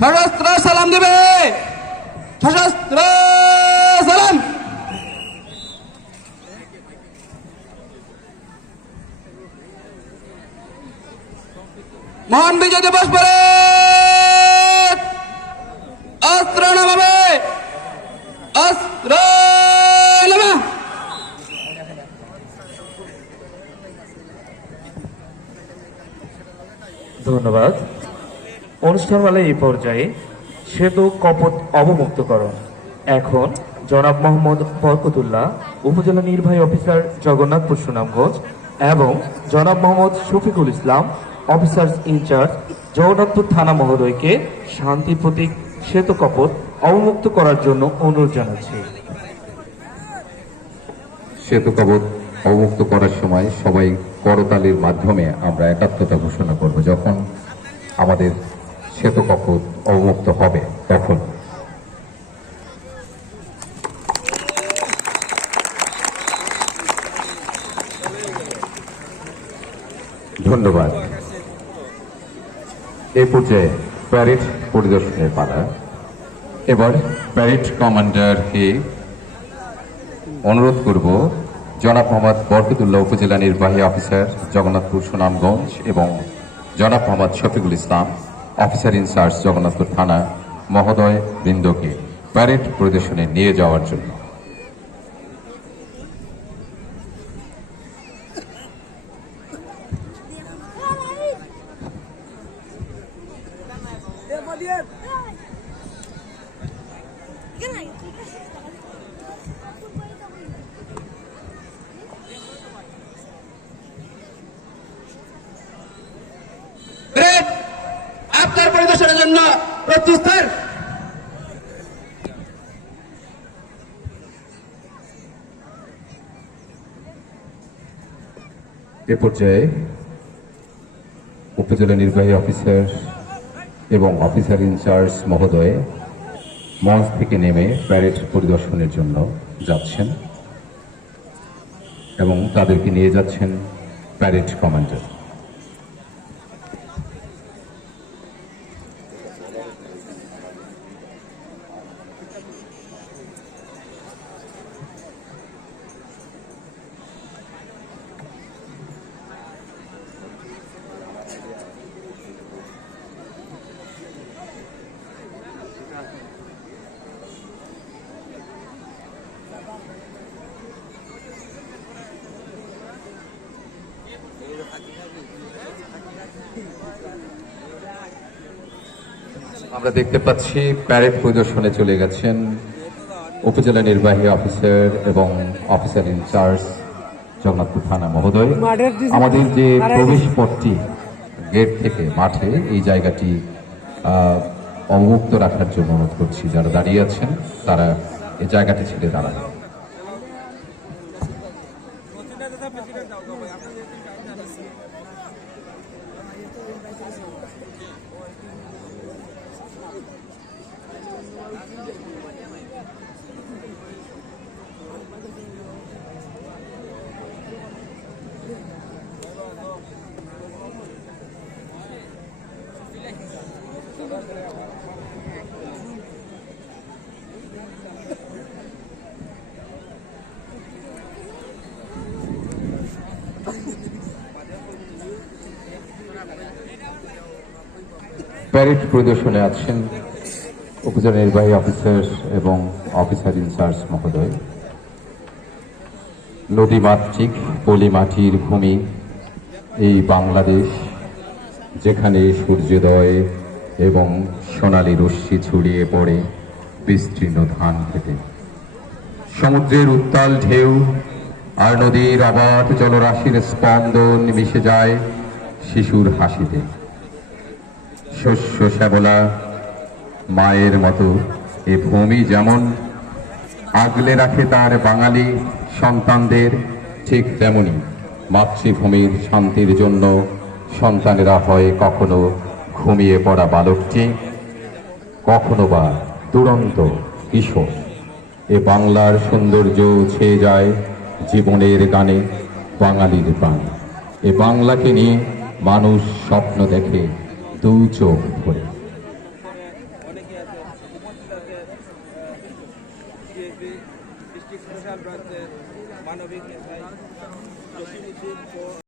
সশস্ত্র সালাম দেবে। সশস্ত্র সালাম। মহান বিজয় দিবস পরে অস্ত্র নামাবে। অস্ত্র নামা। ধন্যবাদ। অনুষ্ঠানমালায় এই পর্যায়ে সেতু কপট অবমুক্তকরণ এখন জনাব মোহাম্মদ বরকতুল্লাহ, উপজেলা নির্বাহী অফিসার, জগন্নাথপুর সুনামগঞ্জ, এবং জনাব মোহাম্মদ শফিকুল ইসলাম, অফিসার ইনচার্জ, জগন্নাথপুর থানা মহোদয়কে শান্তি প্রতীক সেতু কপট অবমুক্ত করার জন্য অনুরোধ জানাচ্ছি। সেতু কবচ অবমুক্ত করার সময় সবাই করতালির মাধ্যমে আমরা একাত্মতা ঘোষণা করব। যখন আমাদের সেতু কবচ অবমুক্ত হবে তখন ধন্যবাদ। এই পর্যায়ে প্যারেড পরিদর্শনের পালা। এবার প্যারেড কমান্ডারকে অনুরোধ করব জনাব মোহাম্মদ বরকতুল্লাহ, উপজেলা নির্বাহী অফিসার, জগন্নাথপুর সুনামগঞ্জ, এবং জনাব মোহাম্মদ শফিকুল ইসলাম, অফিসার ইনচার্জ, জগন্নাথপুর থানা মহোদয় বৃন্দকে প্যারেড পরিদর্শনে নিয়ে যাওয়ার জন্য। আপনার পরিদর্শনের জন্য প্রস্তুত। এ পর্যায়ে উপজেলা নির্বাহী অফিসার এবং অফিসার ইনচার্জ মহোদয় মঞ্চ থেকে নেমে প্যারেড পরিদর্শনের জন্য যাচ্ছেন এবং তাদেরকে নিয়ে যাচ্ছেন প্যারেড কমান্ডার। আমরা দেখতে পাচ্ছি প্যারেড পরিদর্শনে চলে গেছেন উপজেলা নির্বাহী অফিসার এবং অফিসার ইনচার্জ, জগন্নাথপুর থানা মহোদয়। আমাদের যে প্রবেশ পথটি গেট থেকে মাঠে, এই জায়গাটি অবমুক্ত রাখার জন্য অনুরোধ করছি। যারা দাঁড়িয়ে আছেন তারা এই জায়গাটি ছেড়ে দাঁড়ান। প্যারেড পরিদর্শনে আছেন উপজেলা নির্বাহী অফিসার এবং অফিসার ইনচার্জ মহোদয়। নদীমাতৃক পলিমাটির ভূমি এই বাংলাদেশ, যেখানে সূর্যোদয় এবং সোনালী রশ্মি ছড়িয়ে পড়ে বিস্তীর্ণ ধান খেতে। সমুদ্রের উত্তাল ঢেউ আর নদীর অবাধ জলরাশির স্পন্দন মিশে যায় শিশুর হাসিতে। শস্য শ্যাবলা মায়ের মতো এ ভূমি যেমন আগলে রাখে তার বাঙালি সন্তানদের, ঠিক তেমনি মাতৃভূমির শান্তির জন্য সন্তানেরা হয় কখনো ঘুমিয়ে পড়া বালকটি, কখনো বা দুরন্ত কিশোর। এ বাংলার সৌন্দর্য ছেয়ে যায় জীবনের গানে বাঙালির প্রাণ। এ বাংলাকে নিয়ে মানুষ স্বপ্ন দেখে দু চোখ ভরে। উপজেলাতে ডিস্ট্রিক্ট সোশ্যাল ব্রাঞ্চের মানবিক নেতাই জসিম উদ্দিন ও